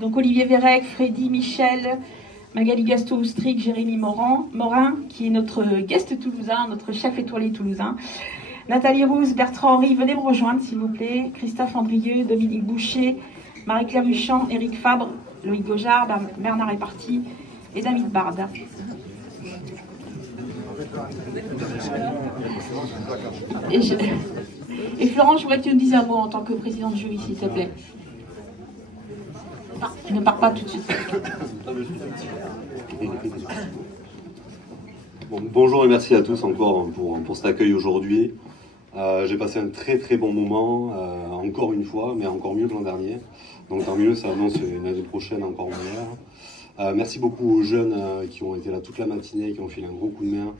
Donc Olivier Vérec, Freddy Michel, Magali Gasto-Oustric, Jérémy Morin, qui est notre guest toulousain, notre chef étoilé toulousain. Nathalie Rousse, Bertrand Henry, venez me rejoindre s'il vous plaît. Christophe Andrieux, Dominique Boucher, Marie-Claire Huchamp, Éric Fabre, Loïc Gaujard, Bernard Éparti et David Bard. Et Florent, je voudrais que tu nous dises un mot en tant que président de jury, s'il te plaît. Ne pars pas tout de suite. Bon, bonjour et merci à tous encore pour cet accueil aujourd'hui. J'ai passé un très bon moment, encore une fois, mais encore mieux que l'an dernier. Donc tant mieux, ça annonce une année prochaine encore meilleure. Merci beaucoup aux jeunes qui ont été là toute la matinée, qui ont filé un gros coup de main,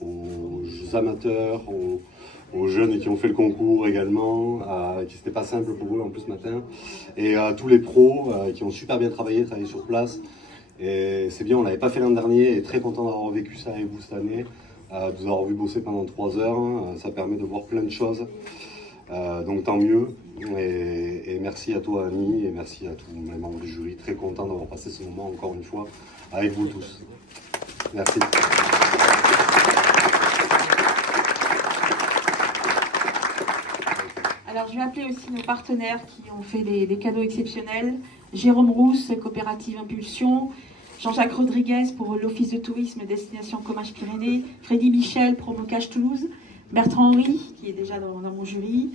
aux amateurs, aux jeunes qui ont fait le concours également, qui c'était pas simple pour eux en plus ce matin, et à tous les pros qui ont super bien travaillé sur place. Et c'est bien, on l'avait pas fait l'an dernier, et très content d'avoir vécu ça avec vous cette année, de vous avoir vu bosser pendant 3 heures, ça permet de voir plein de choses, donc tant mieux. Et merci à toi Annie, et merci à tous les membres du jury, très content d'avoir passé ce moment encore une fois avec vous tous. Merci. Alors je vais appeler aussi nos partenaires qui ont fait des cadeaux exceptionnels. Jérôme Rousse, Coopérative Impulsion, Jean-Jacques Rodriguez pour l'Office de tourisme Destination Comminges-Pyrénées, Freddy Michel, Promocage Toulouse, Bertrand Henry, qui est déjà dans mon jury,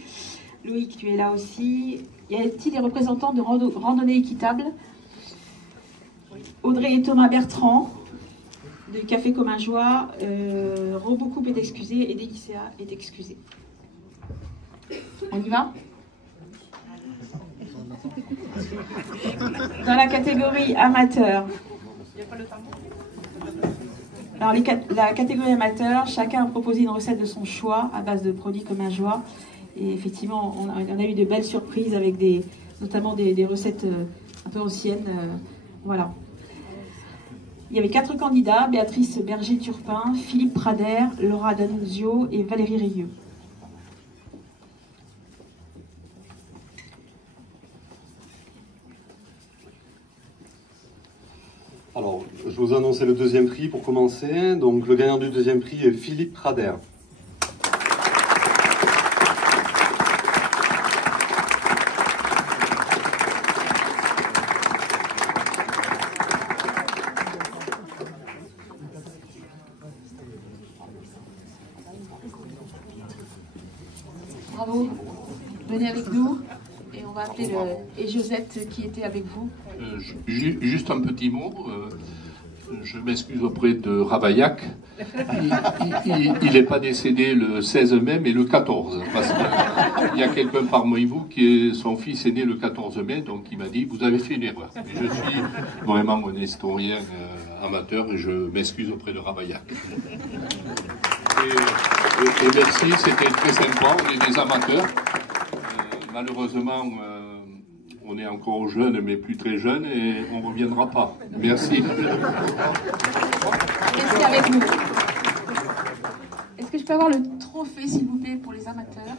Loïc, tu es là aussi. Y a-t-il des représentants de randonnée équitable? Audrey et Thomas Bertrand, de Café Commun Joie, Robocoupe est excusé et Délicéa est excusé. On y va? Dans la catégorie amateur. Alors la catégorie amateur, chacun a proposé une recette de son choix à base de produits Commun Joie. Et effectivement, on a eu de belles surprises avec notamment des recettes un peu anciennes. Voilà. Il y avait 4 candidats, Béatrice Berger-Turpin, Philippe Prader, Laura D'Annunzio et Valérie Rieux. Alors, je vais vous annoncer le deuxième prix pour commencer. Donc, le gagnant du deuxième prix est Philippe Prader. Bravo, venez avec nous et on va appeler et Josette qui était avec vous. Juste un petit mot, je m'excuse auprès de Ravaillac, il n'est pas décédé le 16 mai mais le 14, parce qu'il y a quelqu'un parmi vous son fils est né le 14 mai, donc il m'a dit vous avez fait une erreur. Et je suis vraiment un historien amateur et je m'excuse auprès de Ravaillac. Et merci, c'était très sympa, on est des amateurs, malheureusement on est encore jeunes mais plus très jeunes et on ne reviendra pas. Merci. Restez avec nous. Est-ce que je peux avoir le trophée s'il vous plaît pour les amateurs?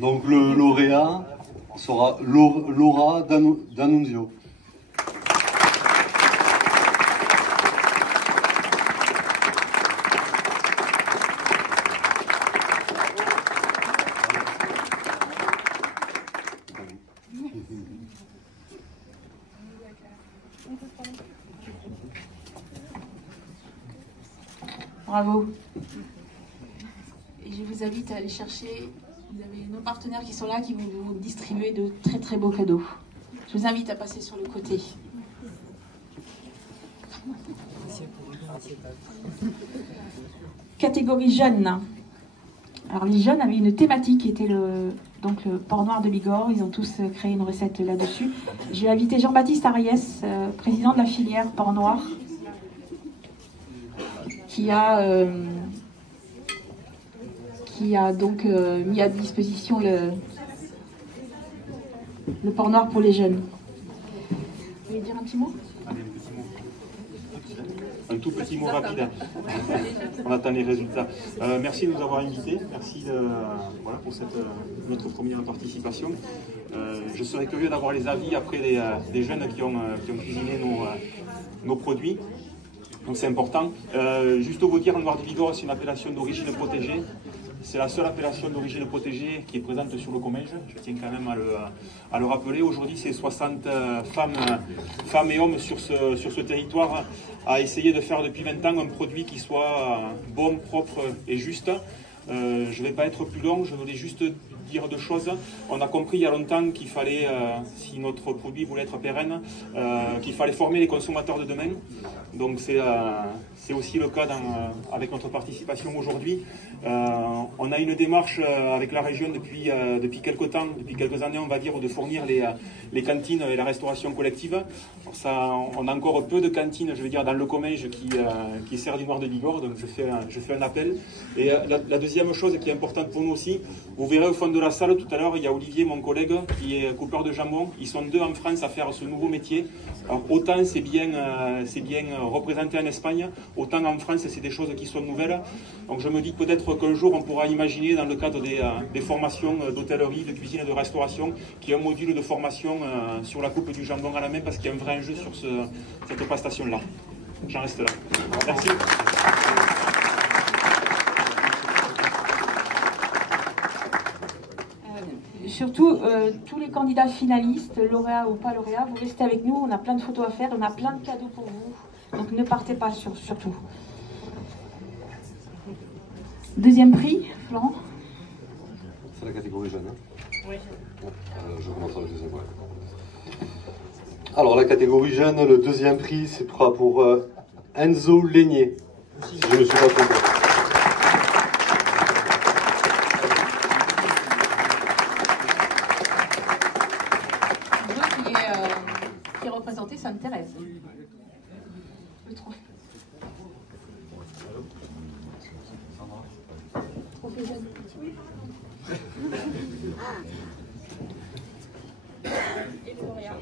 Donc le lauréat sera Laura D'Annunzio. Bravo. Et je vous invite à aller chercher, vous avez nos partenaires qui sont là, qui vont vous distribuer de très beaux cadeaux. Je vous invite à passer sur le côté. Catégorie jeunes. Alors les jeunes avaient une thématique qui était le port noir de Bigorre. Ils ont tous créé une recette là-dessus. J'ai invité Jean-Baptiste Ariès, président de la filière port noir, qui a donc mis à disposition le port noir pour les jeunes. Vous voulez dire un petit mot? tout petit mot rapide. On attend les résultats. Merci de nous avoir invités. Merci voilà, pour notre première participation. Je serais curieux d'avoir les avis après des jeunes qui ont cuisiné nos produits. Donc c'est important. Juste vous dire, Noir du Bigorre, c'est une appellation d'origine protégée. C'est la seule appellation d'origine protégée qui est présente sur le Comminges. Je tiens quand même à le rappeler. Aujourd'hui, c'est 60 femmes et hommes sur ce territoire à essayer de faire depuis 20 ans un produit qui soit bon, propre et juste. Je ne vais pas être plus long, je voulais juste dire deux choses. On a compris il y a longtemps qu'il fallait, si notre produit voulait être pérenne, qu'il fallait former les consommateurs de demain. Donc c'est aussi le cas avec notre participation aujourd'hui. On a une démarche avec la région depuis quelques temps, depuis quelques années on va dire, de fournir les cantines et la restauration collective. Alors ça, on a encore peu de cantines, je veux dire, dans le Comminges qui sert du Noir de Bigorre, donc je fais un appel. Et la deuxième chose qui est importante pour nous aussi, vous verrez au fond de la salle tout à l'heure, il y a Olivier, mon collègue, qui est coupeur de jambon. Ils sont 2 en France à faire ce nouveau métier. Alors autant c'est bien représenté en Espagne, autant en France c'est des choses qui sont nouvelles. Donc je me dis peut-être qu'un jour on pourra imaginer dans le cadre des formations d'hôtellerie, de cuisine et de restauration, qu'il y ait un module de formation sur la coupe du jambon à la main, parce qu'il y a un vrai enjeu sur cette prestation-là. J'en reste là. Merci. Surtout, tous les candidats finalistes, lauréats ou pas lauréats, vous restez avec nous, on a plein de photos à faire, on a plein de cadeaux pour vous, donc ne partez pas surtout. Deuxième prix, Florent? C'est la catégorie jeune, hein? Oui. Je commence avec le deuxième. Ouais. Alors la catégorie jeune, le deuxième prix, c'est pour Enzo Lénier, si je ne me suis pas trompé. Qui représentait Sainte-Thérèse. Le trophée. Trophée jeune. Et le lauréat.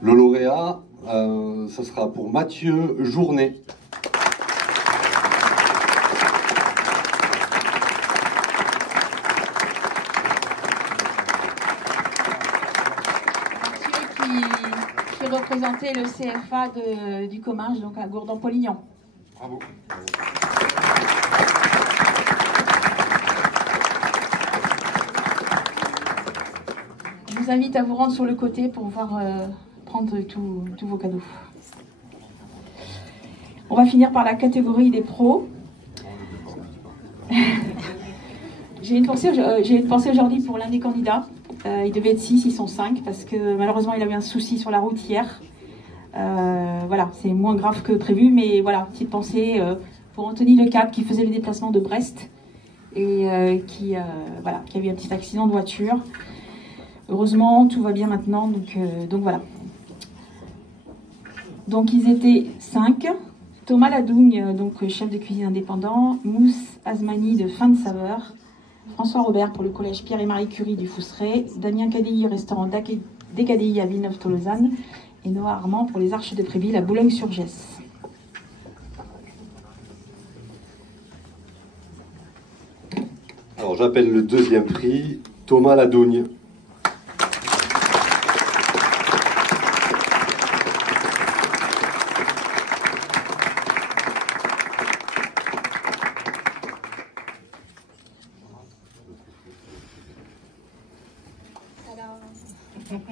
Le lauréat, ça sera pour Mathieu Journet. Qui représentait le CFA du Comminges, donc à Gourdon-Polignan. Bravo. Je vous invite à vous rendre sur le côté pour pouvoir prendre tous vos cadeaux. On va finir par la catégorie des pros. J'ai une pensée aujourd'hui pour l'un des candidats. Il devait être 6, ils sont 5 parce que malheureusement il a eu un souci sur la route hier. Voilà, c'est moins grave que prévu, mais voilà, petite pensée pour Anthony Lecap qui faisait le déplacement de Brest et qui a eu un petit accident de voiture. Heureusement, tout va bien maintenant, donc voilà. Donc ils étaient 5. Thomas Ladougne, donc chef de cuisine indépendant, Mousse Azmani de Fin de Saveur, François Robert pour le collège Pierre et Marie Curie du Fousseret, Damien Cadilly au restaurant des Cadilly à Villeneuve-Tolosane et Noah Armand pour les Arches de Préville à Boulogne-sur-Gesse. Alors j'appelle le deuxième prix, Thomas Ladougne.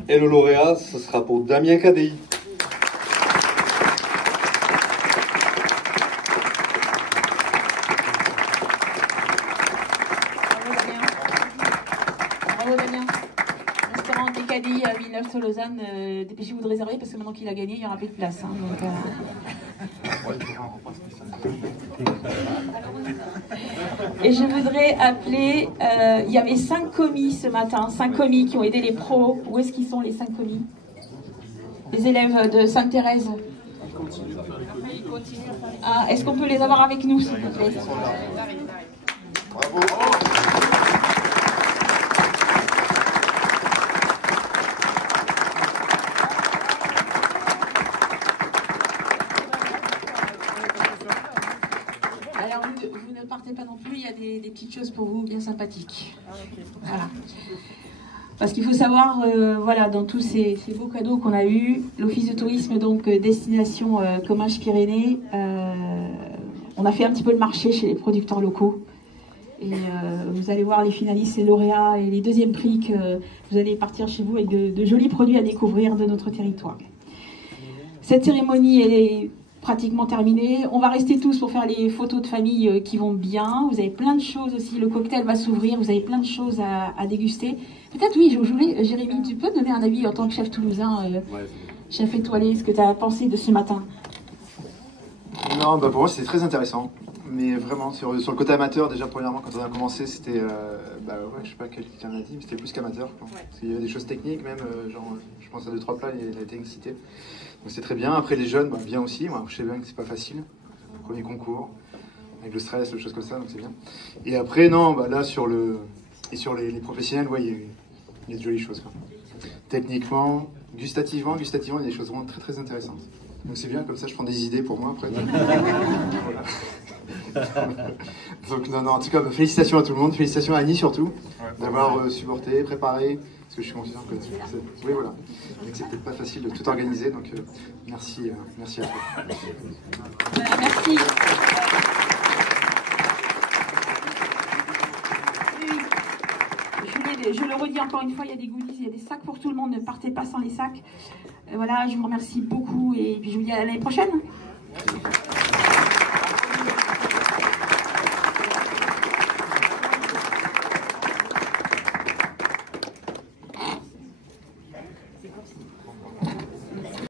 Et le lauréat, ce sera pour Damien Cadilly. Bravo Damien. Restaurant des Cadilly à Villeneuve-Tolosane, dépêchez-vous de réserver parce que maintenant qu'il a gagné, il n'y aura plus de place. Hein, donc, Et je voudrais appeler, il y avait 5 commis ce matin, 5 commis qui ont aidé les pros. Où est-ce qu'ils sont les 5 commis? Les élèves de Sainte-Thérèse. Ah, est-ce qu'on peut les avoir avec nous, s'il vous plaît? Bravo. Alors, vous ne partez pas non plus, il y a des petites choses pour vous bien sympathiques. Voilà. Parce qu'il faut savoir, voilà, dans tous ces beaux cadeaux qu'on a eus, l'Office de tourisme, donc destination Comminges-Pyrénées, on a fait un petit peu le marché chez les producteurs locaux. Et vous allez voir les finalistes, les lauréats et les deuxièmes prix que vous allez partir chez vous avec de jolis produits à découvrir de notre territoire. Cette cérémonie est pratiquement terminée. On va rester tous pour faire les photos de famille qui vont bien. Vous avez plein de choses aussi. Le cocktail va s'ouvrir. Vous avez plein de choses à déguster. Peut-être, oui, je voulais, Jérémy, tu peux donner un avis en tant que chef toulousain, chef étoilé, ce que tu as pensé de ce matin? Non, bah pour moi, c'était très intéressant. Mais vraiment, sur le côté amateur, déjà, premièrement, quand on a commencé, c'était, je sais pas quelqu'un l'a dit, mais c'était plus qu'amateur. Parce qu'il y avait des choses techniques, même, genre, je pense à 2-3 plats, il a été excité. Donc c'est très bien. Après, les jeunes, bien aussi. Moi, je sais bien que c'est pas facile. Premier concours, avec le stress, les choses comme ça, donc c'est bien. Et après, non, là, sur les professionnels, il y a de jolies choses, quoi. Techniquement, gustativement, il y a des choses vraiment très, très intéressantes. Donc c'est bien, comme ça, je prends des idées pour moi, après. Voilà. Donc non, en tout cas, félicitations à tout le monde, félicitations à Annie surtout, d'avoir supporté, préparé, parce que je suis conscient que oui, voilà. C'est peut-être pas facile de tout organiser, donc merci à toi. Merci. Je le redis encore une fois, il y a des goodies, il y a des sacs pour tout le monde, ne partez pas sans les sacs. Voilà, je vous remercie beaucoup et puis je vous dis à l'année prochaine.